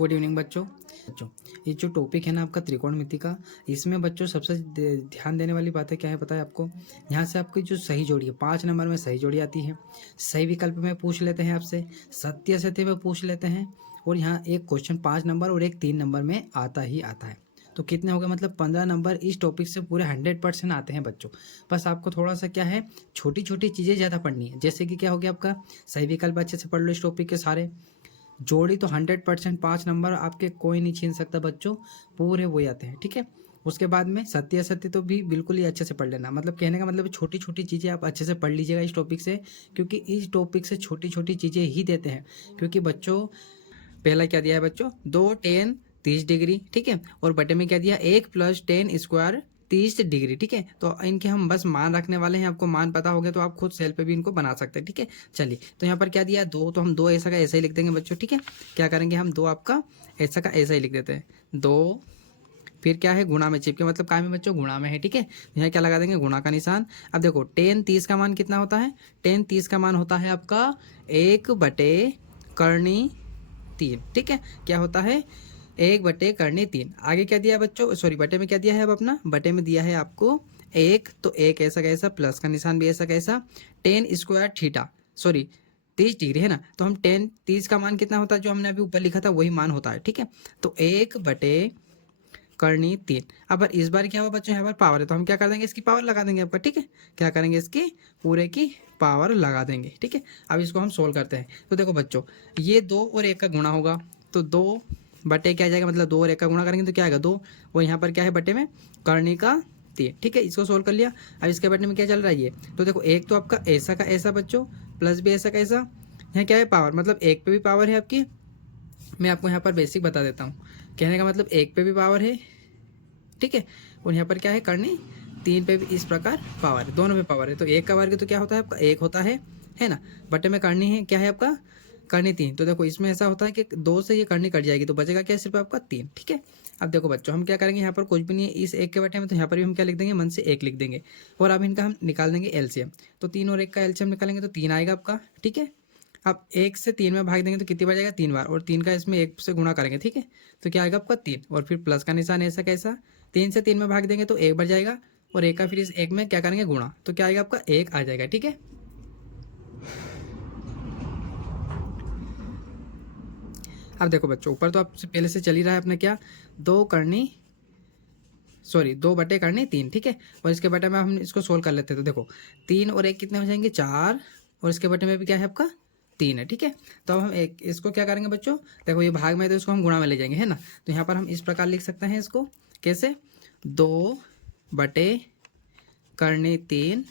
Good evening बच्चों। ये जो टॉपिक है ना आपका त्रिकोणमिति का, इसमें बच्चों सबसे ध्यान देने वाली बात है क्या है पता है आपको। यहाँ से आपकी जो सही जोड़ी है 5 नंबर में सही जोड़ी आती है, सही विकल्प में पूछ लेते हैं आपसे, सत्य असत्य में पूछ लेते हैं, और यहाँ एक क्वेश्चन 5 नंबर और एक 3 नंबर में आता ही आता है। तो कितने हो गए, मतलब 15 नंबर इस टॉपिक से पूरे 100% आते हैं बच्चों। बस आपको थोड़ा सा क्या है, छोटी छोटी चीज़ें ज़्यादा पढ़नी है। जैसे कि क्या हो गया आपका, सही विकल्प अच्छे से पढ़ लो इस टॉपिक के सारे। जोड़ी तो 100% 5 नंबर आपके कोई नहीं छीन सकता बच्चों, पूरे वही आते हैं, ठीक है। उसके बाद में सत्य असत्य तो भी बिल्कुल ही अच्छे से पढ़ लेना। मतलब कहने का मतलब छोटी छोटी चीज़ें आप अच्छे से पढ़ लीजिएगा इस टॉपिक से, क्योंकि इस टॉपिक से छोटी छोटी चीज़ें ही देते हैं। क्योंकि बच्चों पहला क्या दिया है बच्चों, 2 tan 30 डिग्री, ठीक है, और बटे में क्या दिया 1 + tan स्क्वायर 30 डिग्री, ठीक है। तो इनके हम बस मान रखने वाले हैं, आपको मान पता हो गया तो आप खुद सेल पे भी इनको बना सकते हैं, ठीक है। चलिए, तो यहाँ पर क्या दिया 2, तो हम 2 ऐसा का ऐसा ही लिख देंगे बच्चों, ठीक है। क्या करेंगे हम 2 आपका ऐसा का ऐसा ही लिख देते हैं 2, फिर क्या है गुणा में चिपके, मतलब काय में बच्चों गुणा में है, ठीक है। यहाँ क्या लगा देंगे गुणा का निशान। अब देखो tan 30 का मान कितना होता है, tan 30 का मान होता है आपका 1/3, ठीक है। क्या होता है 1/3। आगे क्या दिया है बच्चों, सॉरी बटे में क्या दिया है, अब अपना बटे में दिया है आपको 1, तो 1 ऐसा कैसा, प्लस का निशान भी ऐसा कैसा, tan square theta, sorry 30 degree है ना, तो हम tan 30 का मान कितना होता है जो हमने अभी ऊपर लिखा था वही मान होता है, ठीक है। तो 1/3। अब इस बार क्या हुआ बच्चों, यहाँ पर पावर है तो हम क्या कर देंगे, इसकी पावर लगा देंगे आपका, ठीक है। क्या करेंगे, इसकी पूरे की पावर लगा देंगे, ठीक है। अब इसको हम सोल्व करते हैं। तो देखो बच्चों, ये 2 और 1 का गुणा होगा, तो 2 बटे क्या आ जाएगा, मतलब 2 और 1 का गुणा करेंगे तो क्या आएगा 2, और यहाँ पर क्या है बटे में करनी का 3, ठीक है। इसको सोल्व कर लिया। अब इसके बटे में क्या चल रहा है ये, तो देखो एक तो आपका ऐसा का ऐसा बच्चों, प्लस भी ऐसा का ऐसा, यहाँ क्या है पावर, मतलब 1 पे भी पावर है आपकी। मैं आपको यहाँ पर बेसिक बता देता हूँ, कहने का मतलब 1 पे भी पावर है, ठीक है, और यहाँ पर क्या है करनी 3 पे भी इस प्रकार पावर है, दोनों पे पावर है। तो 1 का वर्ग तो क्या होता है आपका 1 होता है ना, बटे में करनी है क्या है आपका करनी 3। तो देखो इसमें ऐसा होता है कि 2 से ये करनी कट जाएगी तो बचेगा क्या सिर्फ आपका 3, ठीक है। अब देखो बच्चों हम क्या करेंगे, यहाँ पर कुछ भी नहीं है इस 1 के बटे में, तो यहाँ पर भी हम क्या लिख देंगे मन से 1 लिख देंगे, और अब इनका हम निकाल देंगे एलसीएम। तो 3 और 1 का एलसीएम निकालेंगे तो 3 आएगा आपका, ठीक है। अब 1 से 3 में भाग देंगे तो कितनी बार जाएगा 3 बार, और 3 का इसमें 1 से गुणा करेंगे, ठीक है। तो क्या आएगा आपका 3, और फिर प्लस का निशान ऐसा कैसा, 3 से 3 में भाग देंगे तो 1 बार जाएगा, और 1 का फिर इस 1 में क्या करेंगे गुणा, तो क्या आएगा आपका 1 आ जाएगा, ठीक है। अब देखो बच्चों ऊपर तो आपसे पहले से चल ही रहा है अपने क्या 2/3, ठीक है। और इसके बटे में हम इसको सोल्व कर लेते हैं। तो देखो 3 और 1 कितने हो जाएंगे 4, और इसके बटे में भी क्या है आपका 3 है, ठीक है। तो अब हम एक इसको क्या करेंगे बच्चों, देखो ये भाग में है तो इसको हम गुणा में ले जाएंगे, है ना। तो यहाँ पर हम इस प्रकार लिख सकते हैं इसको, कैसे 2/3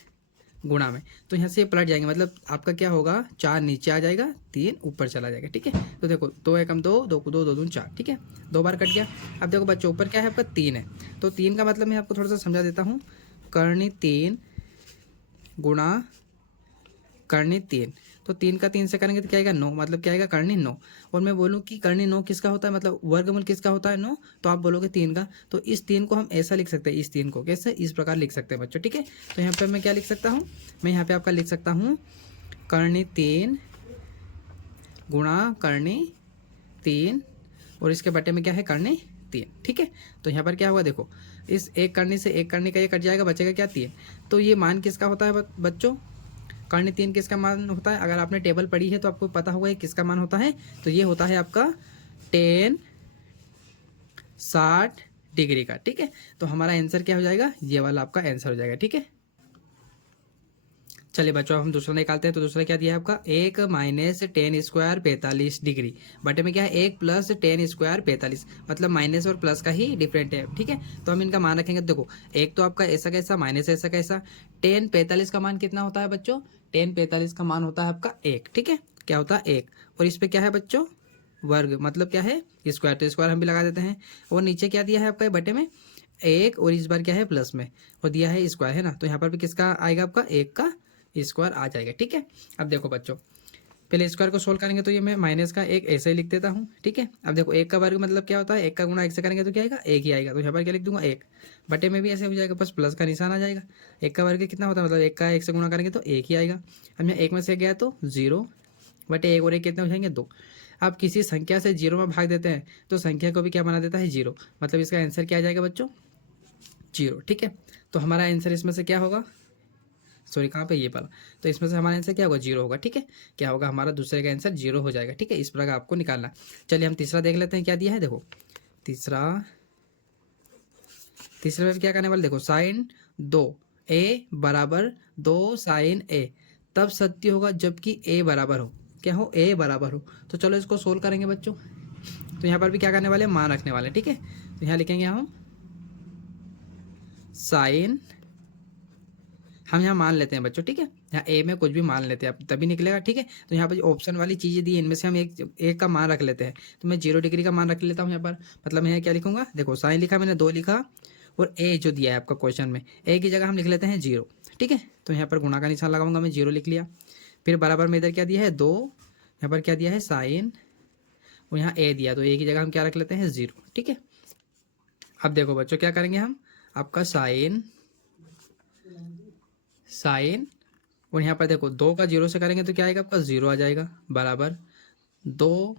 गुणा में, तो यहाँ से ये पलट जाएंगे, मतलब आपका क्या होगा 4 नीचे आ जाएगा 3 ऊपर चला जाएगा, ठीक है। तो देखो 2 एकम 2, 2 को 2, 2 दूनी 4, ठीक है, 2 बार कट गया। अब देखो बच्चों ऊपर क्या है आपका 3 है, तो 3 का मतलब मैं आपको थोड़ा सा समझा देता हूँ, करनी 3 गुणा करनी 3, तो 3 का 3 से करेंगे तो क्या आएगा 9, मतलब क्या आएगा करनी 9। और मैं बोलूँ कि करनी 9 किसका होता है, मतलब वर्गमूल किसका होता है 9, तो आप बोलोगे 3 का। तो इस 3 को हम ऐसा लिख सकते हैं, इस 3 को कैसे इस प्रकार लिख सकते हैं बच्चों, ठीक है। तो यहाँ पे मैं क्या लिख सकता हूँ, मैं यहाँ पे आपका लिख सकता हूँ करनी 3 गुणा करनी 3, और इसके बटे में क्या है करनी 3, ठीक है। तो यहाँ पर क्या हुआ देखो, इस एक करनी से एक करनी का ये कट जाएगा, बचेगा क्या 3। तो ये मान किसका होता है बच्चों, करनी 3 किसका मान होता है, अगर आपने टेबल पढ़ी है तो आपको पता होगा ये किसका मान होता है। तो ये होता है आपका tan 60 डिग्री का, ठीक है। तो हमारा आंसर क्या हो जाएगा, ये वाला आपका आंसर हो जाएगा, ठीक है। चलिए बच्चों अब हम दूसरा निकालते हैं। तो दूसरा क्या दिया है आपका 1 - tan स्क्वायर 45 डिग्री, बटे में क्या है 1 + tan स्क्वायर 45, मतलब माइनस और प्लस का ही डिफरेंट है, ठीक है। तो हम इनका मान रखेंगे, देखो एक तो आपका ऐसा कैसा माइनस ऐसा कैसा, tan 45 का मान कितना होता है बच्चों, tan 45 का मान होता है आपका 1, ठीक है। क्या होता है 1, और इस पर क्या है बच्चों वर्ग, मतलब क्या है स्क्वायर, तो स्क्वायर हम भी लगा देते हैं। और नीचे क्या दिया है आपका बटे में 1, और इस बार क्या है प्लस में, और दिया है स्क्वायर, है ना। तो यहाँ पर भी किसका आएगा आपका 1 का स्क्वायर आ जाएगा, ठीक है। अब देखो बच्चों पहले स्क्वायर को सोल्व करेंगे तो ये मैं माइनस का 1 ऐसे ही लिख देता हूँ, ठीक है। अब देखो 1 का वर्ग मतलब क्या होता है, 1 का गुणा 1 से करेंगे तो क्या आएगा 1 ही आएगा, तो यहाँ पर क्या लिख दूंगा 1, बटे में भी ऐसे हो जाएगा, बस प्लस का निशान आ जाएगा। 1 का वर्ग कितना होता है, मतलब 1 का 1 से गुणा करेंगे तो 1 ही आएगा। अब यहाँ 1 में से गया तो 0, बटे 1 और 1 कितने हो जाएंगे 2। आप किसी संख्या से 0 में भाग देते हैं तो संख्या को भी क्या बना देता है 0, मतलब इसका आंसर क्या आ जाएगा बच्चों 0। ठीक है, तो हमारा आंसर इसमें से क्या होगा, सॉरी कहाँ पे ये वाला, तो इसमें से हमारा आंसर क्या होगा 0 होगा। ठीक है, क्या होगा हमारा दूसरे का आंसर 0 हो जाएगा। ठीक है, इस प्रकार आपको निकालना। चलिए हम तीसरा देख लेते हैं क्या दिया है। देखो तीसरे में क्या करने वाले, देखो साइन 2 a बराबर 2 साइन a तब सत्य होगा जबकि a बराबर हो, क्या हो a बराबर हो। तो चलो इसको सोल्व करेंगे बच्चों। तो यहाँ पर भी क्या करने वाले, मान रखने वाले। ठीक है, तो यहाँ लिखेंगे हम साइन, हम यहाँ मान लेते हैं बच्चों। ठीक है, यहाँ ए में कुछ भी मान लेते हैं, तभी निकलेगा। ठीक है, तो यहाँ पर ऑप्शन वाली चीज़ें दी इनमें से हम एक का मान रख लेते हैं। तो मैं 0 डिग्री का मान रख लेता हूँ यहाँ पर, मतलब मैं यहाँ क्या लिखूंगा, देखो साइन लिखा मैंने 2 लिखा, और ए जो दिया है आपका क्वेश्चन में, ए की जगह हम लिख लेते हैं 0। ठीक है, तो यहाँ पर गुणा का निशान लगाऊंगा मैं, 0 लिख लिया। फिर बराबर में इधर क्या दिया है 2, यहाँ पर क्या दिया है साइन, और यहाँ ए दिया, तो ए की जगह हम क्या रख लेते हैं 0। ठीक है, अब देखो बच्चों क्या करेंगे हम, आपका साइन और यहाँ पर देखो 2 का 0 से करेंगे तो क्या आएगा आपका 0 आ जाएगा, बराबर 2,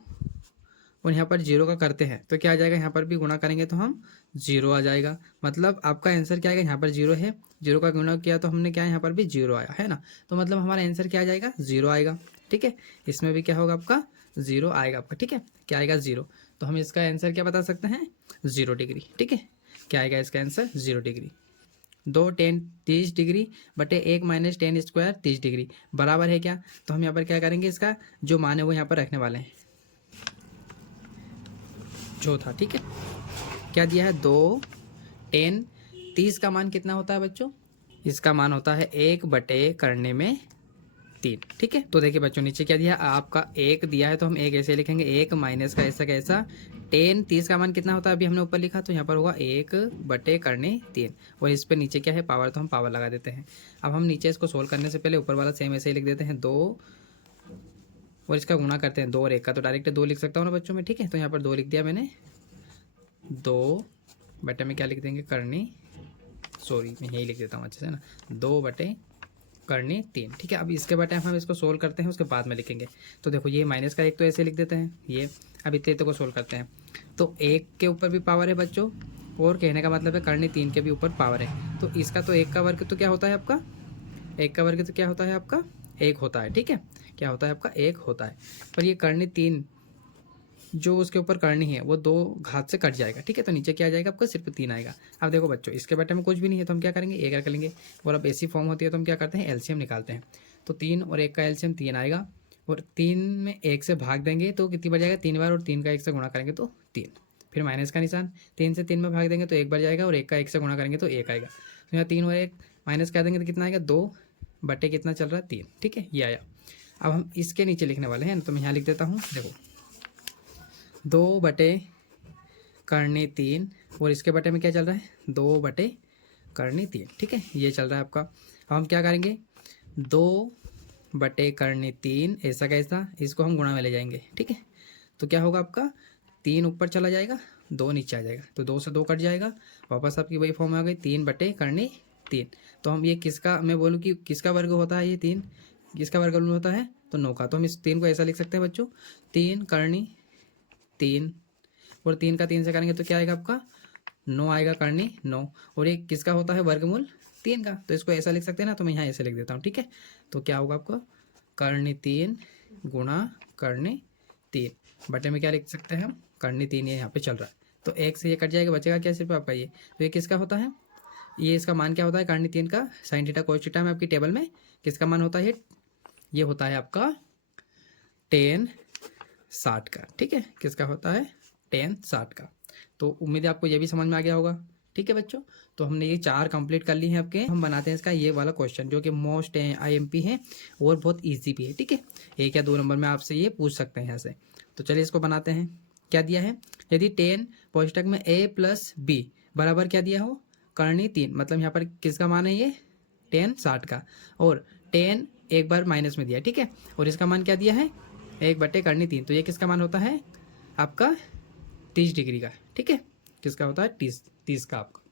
और यहाँ पर 0 का करते हैं तो क्या आ जाएगा, यहाँ पर भी गुणा करेंगे तो हम 0 आ जाएगा। मतलब आपका आंसर क्या आएगा, यहाँ पर 0 है, 0 का गुणा किया तो हमने क्या, यहाँ पर भी 0 आया है ना, तो मतलब हमारा आंसर क्या आ जाएगा 0 आएगा। ठीक है, इसमें भी क्या होगा आपका 0 आएगा आपका। ठीक है, क्या आएगा 0, तो हम इसका आंसर क्या बता सकते हैं 0 डिग्री। ठीक है, क्या आएगा इसका आंसर 0 डिग्री। 2 10 30 डिग्री बटे 1 माइनस 10 स्क्वायर 30 डिग्री बराबर है क्या, तो हम यहाँ पर क्या करेंगे, इसका जो मान है वो यहाँ पर रखने वाले हैं, जो था। ठीक है, क्या दिया है 2 10 30 का मान कितना होता है बच्चों, इसका मान होता है 1 बटे करने में 3। ठीक है, तो देखिए बच्चों नीचे क्या दिया आपका 1 दिया है, तो हम 1 ऐसे लिखेंगे, 1 माइनस का ऐसा कैसा 10 30 का मान कितना होता है अभी हमने ऊपर लिखा, तो यहाँ पर होगा 1 बटे करने 3, और इस पर नीचे क्या है पावर, तो हम पावर लगा देते हैं। अब हम नीचे इसको सोल्व करने से पहले ऊपर वाला सेम ऐसे ही लिख देते हैं 2, और इसका गुणा करते हैं 2 और 1 का, तो डायरेक्ट 2 लिख सकता हूँ ना बच्चों में। ठीक है, तो यहाँ पर 2 लिख दिया मैंने, 2 बटे में क्या लिख देंगे करनी, सॉरी मैं यही लिख देता हूँ अच्छे से ना, 2 बटे करनी 3। ठीक है, अब इसके बटे हम इसको सोल्व करते हैं, उसके बाद में लिखेंगे। तो देखो ये माइनस का 1 तो ऐसे लिख देते हैं ये, अब इतने को सोल्व करते हैं, तो 1 के ऊपर भी पावर है बच्चों, और कहने का मतलब है करनी 3 के भी ऊपर पावर है, तो इसका तो 1 का वर्ग तो क्या होता है आपका, 1 का वर्ग तो क्या होता है आपका 1 होता है। ठीक है, क्या होता है आपका 1 होता है, पर ये करनी 3 जो उसके ऊपर करनी है वो 2 घात से कट जाएगा। ठीक है, तो नीचे क्या आ जाएगा आपका सिर्फ 3 आएगा। अब देखो बच्चों इसके बटे में कुछ भी नहीं है, तो हम क्या करेंगे 1 रख लेंगे, और अब ऐसी फॉर्म होती है तो हम क्या करते हैं एलसीएम निकालते हैं। तो 3 और 1 का एलसीएम 3 आएगा, और 3 में 1 से भाग देंगे तो कितनी बार जाएगा 3 बार, और 3 का 1 से गुणा करेंगे तो 3, फिर माइनस का निशान, 3 से 3 में भाग देंगे तो 1 बार जाएगा, और 1 का 1 से गुणा करेंगे तो 1 आएगा। तो यहाँ 3 और 1 माइनस कर देंगे तो कितना आएगा 2 बटे कितना चल रहा है 3। ठीक है, ये आया। अब हम इसके नीचे लिखने वाले हैं, तो मैं यहाँ लिख देता हूँ, देखो 2 बटे करनी 3, और इसके बटे में क्या चल रहा है 2 बटे करनी 3। ठीक है, ये चल रहा है आपका। अब हम क्या करेंगे 2 बटे करनी 3 ऐसा कैसा, इसको हम गुणा में ले जाएंगे। ठीक है, तो क्या होगा आपका 3 ऊपर चला जाएगा, 2 नीचे आ जाएगा, तो 2 से 2 कट जाएगा, वापस आपकी वही फॉर्म आ गई 3 बटे करनी 3। तो हम ये किसका, मैं बोलूँ कि किसका वर्ग होता है, ये 3 किसका वर्गमूल होता है, तो 9 का। तो हम इस 3 को ऐसा लिख सकते हैं बच्चों, 3 करनी 3, और 3 का 3 से करेंगे तो क्या आएगा आपका 9 आएगा करनी 9, और ये किसका होता है वर्गमूल 3 का, तो इसको ऐसा लिख सकते हैं ना, तो मैं यहाँ ऐसे लिख देता हूँ। ठीक है, तो क्या होगा आपका करनी 3 गुणा करनी 3 बटे में क्या लिख सकते हैं हम करनी 3, ये यहाँ पे चल रहा है, तो 1 से ये कट जाएगा, बचेगा क्या सिर्फ आपका ये, तो ये किसका होता है, ये इसका मान क्या होता है करनी 3 का साइन थीटा कोस थीटा में आपकी टेबल में किसका मान होता है, ये होता है आपका 10 60 का। ठीक है, किसका होता है 10 60 का। तो उम्मीद है आपको ये भी समझ में आ गया होगा। ठीक है बच्चों, तो हमने ये 4 कंप्लीट कर ली हैं आपके। हम बनाते हैं इसका ये वाला क्वेश्चन जो कि मोस्ट आईएमपी है और बहुत इजी भी है। ठीक है, 1 या 2 नंबर में आपसे ये पूछ सकते हैं यहाँ से। तो चलिए इसको बनाते हैं। क्या दिया है, यदि 10 कोष्टक में a प्लस बी बराबर क्या दिया हो करनी 3, मतलब यहाँ पर किसका मान है ये 10 60 का, और 10 एक बार माइनस में दिया। ठीक है, और इसका मान क्या दिया है 1 बटे करनी 3, तो ये किसका मान होता है आपका 30 डिग्री का। ठीक है, किसका होता है 30 का आपका,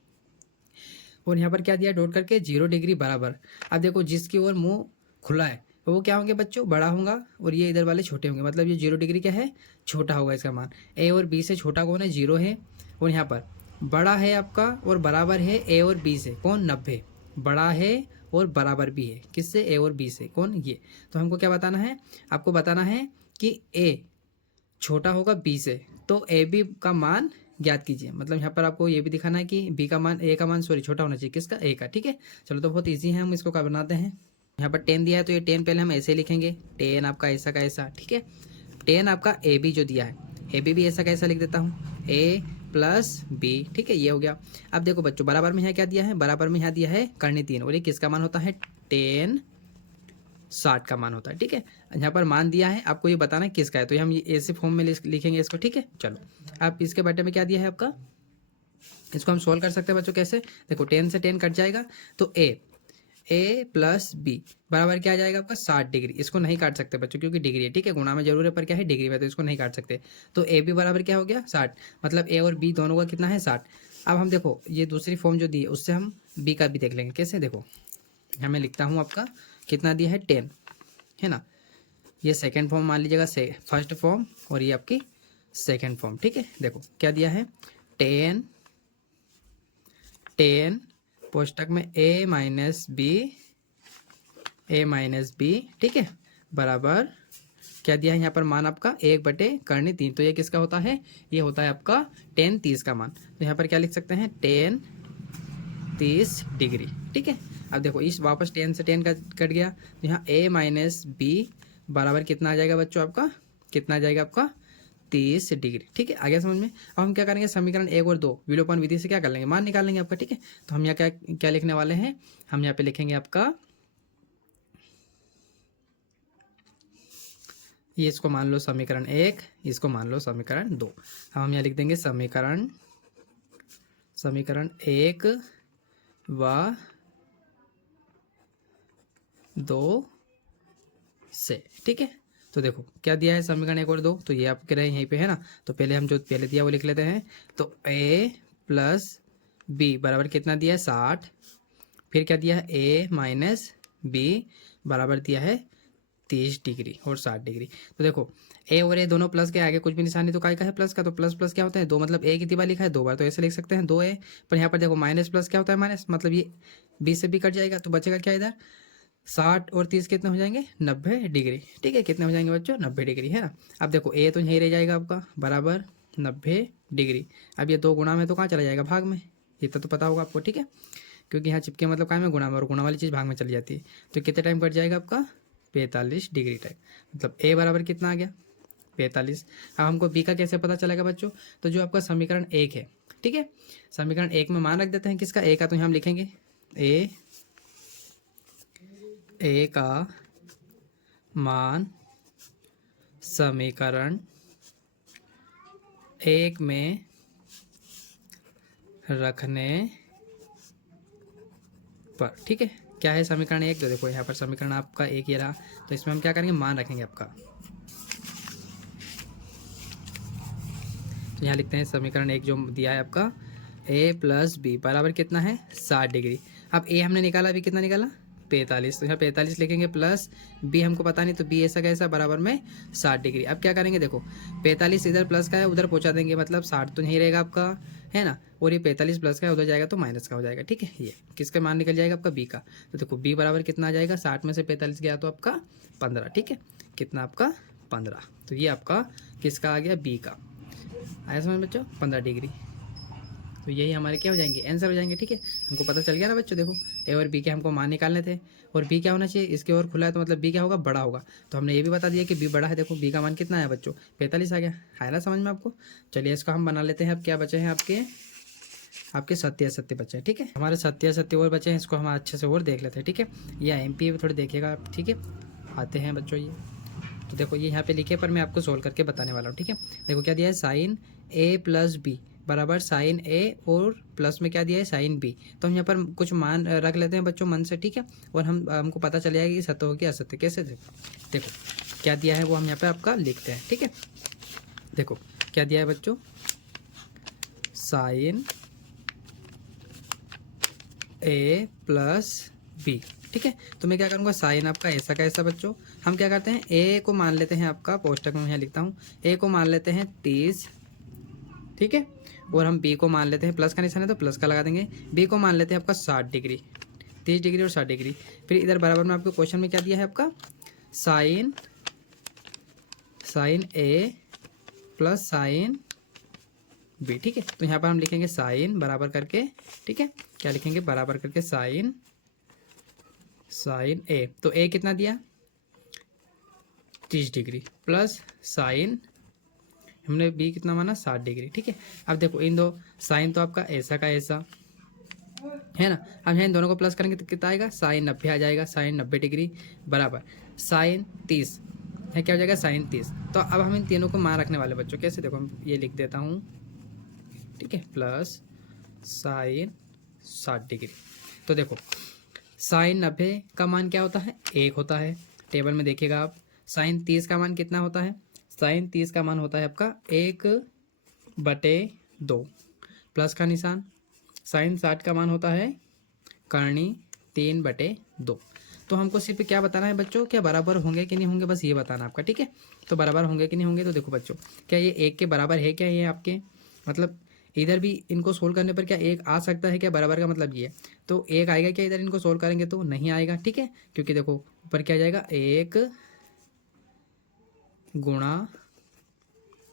और यहाँ पर क्या दिया डॉट करके 0 डिग्री बराबर। अब देखो जिसकी ओर मुंह खुला है वो क्या होंगे बच्चों, बड़ा होगा और ये इधर वाले छोटे होंगे, मतलब ये 0 डिग्री क्या है, छोटा होगा इसका मान। ए और बी से छोटा कौन है, 0 है, और यहाँ पर बड़ा है आपका और बराबर है ए और बी से, कौन, 90। बड़ा है और बराबर भी है किससे, ए और बी से, कौन, ये। तो हमको क्या बताना है, आपको बताना है कि ए छोटा होगा बी से, तो ए बी का मान ज्ञात कीजिए। मतलब यहाँ पर आपको ये भी दिखाना है कि बी का मान, ए का मान सॉरी छोटा होना चाहिए किसका, ए का। ठीक है, चलो तो बहुत ईजी है, हम इसको क्या बनाते हैं। यहाँ पर 10 दिया है तो ये 10 पहले हम ऐसे लिखेंगे, 10 आपका ऐसा का ऐसा। ठीक है, 10 आपका ए बी जो दिया है, ए बी भी ऐसा का ऐसा लिख देता हूँ, ए प्लस बी। ठीक है, ये हो गया। अब देखो बच्चों, बराबर में यहाँ क्या दिया है, बराबर में यहाँ दिया है करनी 3, और ये किसका मान होता है, 10 60 का मान होता है। ठीक है, यहाँ पर मान दिया है, आपको ये बताना है किसका है, तो ये हम ये ऐसे फॉर्म में लिखेंगे इसको। ठीक है, चलो अब इसके बेटे में क्या दिया है आपका, इसको हम सोल्व कर सकते हैं बच्चों, कैसे, देखो 10 से 10 कट जाएगा तो ए प्लस बी बराबर क्या आ जाएगा आपका, 60 डिग्री। इसको नहीं काट सकते बच्चों क्योंकि डिग्री है। ठीक है, गुणा में जरूर है पर क्या है, डिग्री में, तो इसको नहीं काट सकते। तो ए बी बराबर क्या हो गया, 60, मतलब ए और बी दोनों का कितना है, 60। अब हम देखो ये दूसरी फॉर्म जो दी है उससे हम बी का भी देख लेंगे, कैसे, देखो यहाँ मैं लिखता हूँ आपका कितना दिया है, 10 है ना, ये सेकेंड फॉर्म मान लीजिएगा, से फर्स्ट फॉर्म, और ये आपकी सेकेंड फॉर्म। ठीक है, देखो क्या दिया है, 10 कोष्टक में ए माइनस बी, ठीक है, बराबर क्या दिया है यहाँ पर मान आपका 1/3। तो ये किसका होता है, ये होता है आपका 10 30 का मान। तो यहाँ पर क्या लिख सकते हैं, 10 30 डिग्री। ठीक है, अब देखो इस वापस 10 से 10 का कट गया, तो यहाँ ए माइनस बी बराबर कितना आ जाएगा बच्चों आपका, कितना आ जाएगा आपका, 30 डिग्री। ठीक है, आगे समझ में। अब हम क्या करेंगे, समीकरण 1 और 2 विलोपन विधि से क्या कर लेंगे, मान निकाल लेंगे आपका। ठीक है, तो हम यहाँ क्या क्या लिखने वाले हैं, हम यहाँ पे लिखेंगे आपका, ये इसको मान लो समीकरण 1, इसको मान लो समीकरण 2। अब हम यहाँ लिख देंगे समीकरण 1 व 2 से। ठीक है, तो देखो क्या दिया है, समीकरण 1 और 2, तो ये आपके रहे यहीं पे है ना, तो पहले हम जो पहले दिया वो लिख लेते हैं। तो ए प्लस बी बराबर कितना दिया है, 60, फिर क्या दिया है, ए माइनस बी बराबर दिया है 30 डिग्री और 60 डिग्री। तो देखो ए और ए दोनों प्लस के, आगे कुछ भी निशान नहीं तो काय का है, प्लस का, तो प्लस प्लस क्या होता है, 2, मतलब ए कितनी बार लिखा है, 2 बार, तो ऐसे लिख सकते हैं 2a। पर यहाँ पर देखो माइनस प्लस क्या होता है, माइनस, मतलब ये 20 से भी कट जाएगा, तो बचेगा क्या इधर, 60 और 30 कितने हो जाएंगे, 90 डिग्री। ठीक है, कितने हो जाएंगे बच्चों, 90 डिग्री है ना। अब देखो ए तो यहीं रह जाएगा आपका, बराबर 90 डिग्री। अब ये 2 गुणा में तो कहाँ चला जाएगा, भाग में, ये तो पता होगा आपको। ठीक है, क्योंकि यहाँ चिपके मतलब काय में, गुणा में, और गुणा वाली चीज़ भाग में चली जाती है, तो कितने टाइम कट जाएगा आपका, 45 डिग्री टाइम। मतलब ए बराबर कितना आ गया, 45। अब हमको बी का कैसे पता चलेगा बच्चों, तो जो आपका समीकरण 1 है, ठीक है, समीकरण 1 में मान रख देते हैं किसका, ए का, तो यहाँ हम लिखेंगे ए का मान समीकरण 1 में रखने पर। ठीक है, क्या है समीकरण 1, तो देखो यहाँ पर समीकरण आपका 1 ये रहा, तो इसमें हम क्या करेंगे, मान रखेंगे आपका। तो यहाँ लिखते हैं समीकरण 1 जो दिया है आपका, ए प्लस बी बराबर कितना है, 60 डिग्री। अब ए हमने निकाला, अभी कितना निकाला, 45, तो यहाँ 45 लिखेंगे, प्लस बी हमको पता नहीं, तो बी ऐसा कैसा, बराबर में 60 डिग्री। अब क्या करेंगे, देखो 45 इधर प्लस का है, उधर पहुँचा देंगे, मतलब 60 तो नहीं रहेगा आपका, है ना, और ये 45 प्लस का है, उधर जाएगा तो माइनस का हो जाएगा। ठीक है, ये किसका मान निकल जाएगा आपका, बी का। तो देखो बी बराबर कितना आ जाएगा, 60 में से 45 गया तो आपका 15। ठीक है, कितना आपका 15, तो ये आपका किसका आ गया, बी का। आया समझ बच्चों, 15 डिग्री। तो यही हमारे क्या हो जाएंगे, आंसर हो जाएंगे। ठीक है, हमको पता चल गया ना बच्चों, देखो ए और बी के हमको मान निकालने थे, और बी क्या होना चाहिए, इसके और खुला है तो मतलब बी क्या होगा, बड़ा होगा। तो हमने ये भी बता दिया कि बी बड़ा है। देखो बी का मान कितना है बच्चों, 45 आ गया, आया ना समझ में आपको। चलिए इसको हम बना लेते हैं। अब क्या बचे हैं आपके सत्य असत्य बचे हैं। ठीक है, हमारे सत्य असत्य और बचे हैं, इसको हम अच्छे से और देख लेते हैं। ठीक है, ये एमपी भी थोड़ी देखिएगा आप। ठीक है, आते हैं बच्चों ये, तो देखो ये यहाँ पे लिखे, पर मैं आपको सोल्व करके बताने वाला हूँ। ठीक है, देखो क्या दिया है, साइन ए प्लस बी बराबर साइन ए, और प्लस में क्या दिया है, साइन बी। तो हम यहाँ पर कुछ मान रख लेते हैं बच्चों मन से। ठीक है, और हमको पता चल जाएगा कि सत्य हो कि असत्य, कैसे, देखो क्या दिया है वो हम यहाँ पे आपका लिखते हैं। ठीक है, देखो क्या दिया है बच्चों, साइन ए प्लस बी ठीक है। तो मैं क्या करूँगा, साइन आपका ऐसा का ऐसा बच्चों, हम क्या करते हैं ए को मान लेते हैं आपका, पोस्टक में यहाँ लिखता हूँ, ए को मान लेते हैं 30, ठीक है। और हम बी को मान लेते हैं, प्लस का निशान है तो प्लस का लगा देंगे, बी को मान लेते हैं आपका 60 डिग्री, 30 डिग्री और 60 डिग्री। फिर इधर बराबर में आपको क्वेश्चन में क्या दिया है आपका, साइन ए प्लस साइन बी, ठीक है। तो यहाँ पर हम लिखेंगे साइन बराबर करके, ठीक है, क्या लिखेंगे, बराबर करके साइन ए, तो ए कितना दिया 30 डिग्री प्लस साइन, हमने बी कितना माना 60 डिग्री, ठीक है। अब देखो इन दो साइन तो आपका ऐसा का ऐसा है ना, अब यहाँ इन दोनों को प्लस करेंगे तो कितना आएगा, साइन 90 आ जाएगा, साइन 90 डिग्री बराबर साइन 30 है, क्या हो जाएगा साइन 30। तो अब हम इन तीनों को मान रखने वाले बच्चों, कैसे, देखो हम ये लिख देता हूँ, ठीक है, प्लस साइन 60 डिग्री। तो देखो साइन 90 का मान क्या होता है, 1 होता है, टेबल में देखिएगा आप। साइन 30 का मान कितना होता है, साइन 30 का मान होता है आपका 1/2 प्लस का निशान। साइन 60 का मान होता है करनी 3/2। तो हमको सिर्फ क्या बताना है बच्चों, क्या बराबर होंगे कि नहीं होंगे, बस ये बताना आपका, ठीक है। तो बराबर होंगे कि नहीं होंगे, तो देखो बच्चों क्या ये 1 के बराबर है क्या, ये आपके मतलब इधर भी इनको सोल्व करने पर क्या 1 आ सकता है क्या, बराबर का मतलब ये है। तो 1 आएगा क्या इधर इनको सोल्व करेंगे, तो नहीं आएगा, ठीक है, क्योंकि देखो ऊपर क्या आ जाएगा 1 गुणा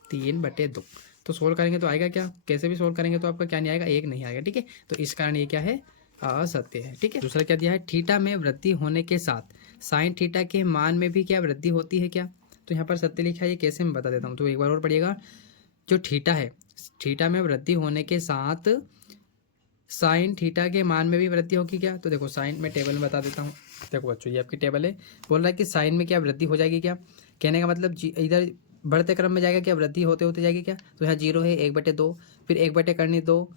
3/2। तो सोल्व करेंगे तो आएगा क्या, कैसे भी सोल्व करेंगे तो आपका क्या नहीं आएगा, 1 नहीं आएगा, ठीक है। तो इस कारण ये क्या है, असत्य है, ठीक है। दूसरा क्या दिया है, थीटा में वृद्धि होने के साथ साइन थीटा के मान में भी क्या वृद्धि होती है क्या, तो यहाँ पर सत्य लिखा है, ये कैसे मैं बता देता हूँ। तो एक बार और पढ़िएगा, जो थीटा है, थीटा में वृद्धि होने के साथ साइन थीटा के मान में भी वृद्धि होगी क्या, तो देखो साइन में टेबल में बता देता हूँ। देखो बच्चों ये आपकी टेबल है, बोल रहा है कि साइन में क्या वृद्धि हो जाएगी क्या, कहने का मतलब इधर बढ़ते क्रम में जाएगा क्या, वृद्धि होते होते जाएगी क्या। तो यहाँ 0 है, 1/2, फिर 1/2,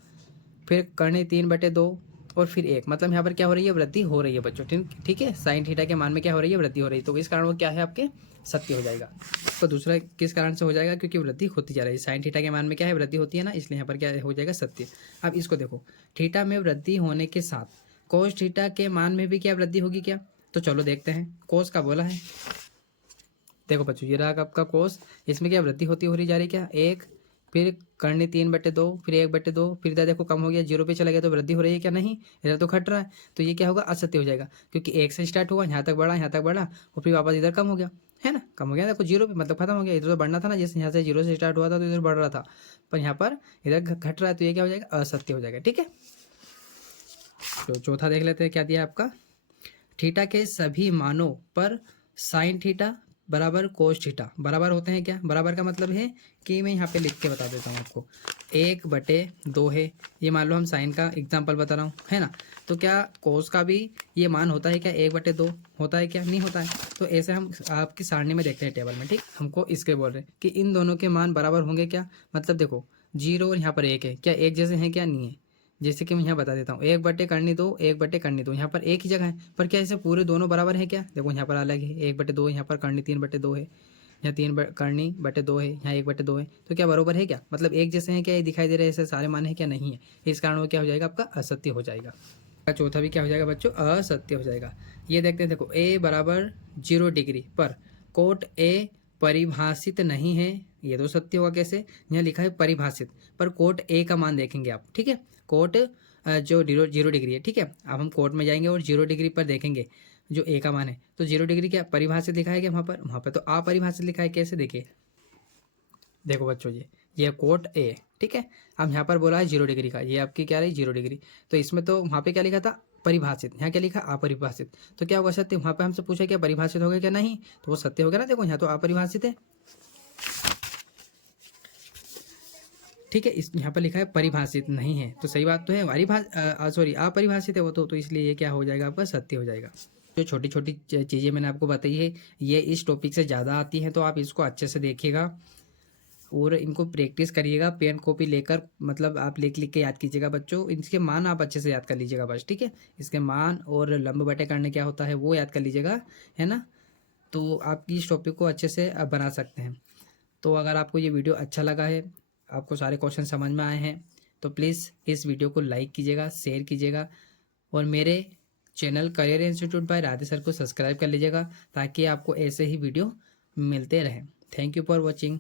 फिर करनी 3/2 और फिर 1, मतलब यहाँ पर क्या हो रही है, वृद्धि हो रही है बच्चों, ठीक है। साइन थीटा के मान में क्या हो रही है, वृद्धि हो रही है, तो इस कारण वो क्या है आपके सत्य हो जाएगा। तो दूसरा किस कारण से हो जाएगा, क्योंकि वृद्धि होती जा रही है, साइन थीटा के मान में क्या है, वृद्धि होती है ना, इसलिए यहाँ पर क्या हो जाएगा, सत्य। अब इसको देखो, थीटा में वृद्धि होने के साथ कोस थीटा के मान में भी क्या वृद्धि होगी क्या, तो चलो देखते हैं, कोस का बोला है। देखो बच्चों ये रहा आपका कोस, इसमें क्या वृद्धि होती हो रही जा रही क्या, 1, फिर करनी 3/2, फिर 1/2, फिर इधर देखो कम हो गया, 0 पे चला गया, तो वृद्धि हो रही है क्या, नहीं, इधर तो घट रहा है। तो ये क्या होगा, असत्य हो जाएगा, क्योंकि 1 से स्टार्ट हुआ, यहाँ तक बढ़ा, यहाँ तक बढ़ा, और फिर वापस इधर कम हो गया, है ना, कम हो गया, देखो 0 पे मतलब खत्म हो गया। इधर तो बढ़ना था ना, जैसे यहाँ से 0 से स्टार्ट हुआ था तो इधर बढ़ रहा था, पर यहाँ पर इधर घट रहा है, तो ये क्या हो जाएगा, असत्य हो जाएगा, ठीक है। तो चौथा देख लेते हैं, क्या दिया आपका, थीटा के सभी मानों पर साइन थीटा बराबर कोस थीटा बराबर होते हैं क्या, बराबर का मतलब है कि मैं यहाँ पे लिख के बता देता हूँ आपको, 1/2 है, ये मान लो हम साइन का एग्जांपल बता रहा हूँ, है ना। तो क्या कोस का भी ये मान होता है क्या, 1/2 होता है क्या, नहीं होता है। तो ऐसे हम आपकी सारणी में देखते हैं टेबल में, ठीक, हमको इसके बोल रहे हैं कि इन दोनों के मान बराबर होंगे क्या, मतलब देखो 0 और यहाँ पर 1 है, क्या एक जैसे हैं क्या, नहीं है। जैसे कि मैं यहाँ बता देता हूँ, 1/2, 1/2, यहाँ पर एक ही जगह है, पर क्या ऐसे पूरे दोनों बराबर है क्या, देखो यहाँ पर अलग है, 1/2, यहाँ पर करनी 3/2 है, यहाँ 3/2 है, यहाँ 1/2 है, तो क्या बराबर है क्या, मतलब एक जैसे हैं क्या, ये दिखाई दे रहे हैं ऐसे सारे मान है क्या, नहीं है। इस कारण वो क्या हो जाएगा, आपका असत्य हो जाएगा। चौथा भी क्या हो जाएगा बच्चों, असत्य हो जाएगा। ये देखते हैं, देखो ए बराबर 0 डिग्री पर कोट ए परिभाषित नहीं है, ये तो सत्य होगा, कैसे, यहाँ लिखा है परिभाषित, पर कोट ए का मान देखेंगे आप, ठीक है, कोट जो 0 डिग्री है, ठीक है। अब हम कोट में जाएंगे और 0 डिग्री पर देखेंगे जो ए का मान है, तो 0 डिग्री क्या परिभाषित लिखा है क्या, वहाँ पर तो अपरिभाषित लिखा है, कैसे, देखिए देखो बच्चों ये कोट ए, ठीक है। अब यहाँ पर बोला है 0 डिग्री का, ये आपकी क्या रही 0 डिग्री, तो इसमें तो वहाँ पे क्या लिखा था परिभाषित, यहाँ क्या लिखा अपरिभाषित, तो क्या होगा सत्य, वहाँ पे हमसे पूछा क्या परिभाषित हो गया क्या, नहीं, तो वो सत्य हो गया ना, देखो यहाँ तो अपरिभाषित है, ठीक है। इस यहाँ पर लिखा है परिभाषित नहीं है, तो सही बात तो है, सॉरी अपरिभाषित है वो तो इसलिए ये क्या हो जाएगा, आपका सत्य हो जाएगा। जो छोटी छोटी चीज़ें मैंने आपको बताई है, ये इस टॉपिक से ज़्यादा आती हैं, तो आप इसको अच्छे से देखिएगा और इनको प्रैक्टिस करिएगा, पेन कॉपी लेकर, मतलब आप लिख लिख के याद कीजिएगा बच्चों, इसके मान आप अच्छे से याद कर लीजिएगा बस, ठीक है। इसके मान और लंब बटे करने क्या होता है वो याद कर लीजिएगा, है ना। तो आप इस टॉपिक को अच्छे से बना सकते हैं। तो अगर आपको ये वीडियो अच्छा लगा है, आपको सारे क्वेश्चन समझ में आए हैं, तो प्लीज़ इस वीडियो को लाइक कीजिएगा, शेयर कीजिएगा और मेरे channel career institute by Radhe sir को सब्सक्राइब कर लीजिएगा ताकि आपको ऐसे ही वीडियो मिलते रहें। Thank you for watching.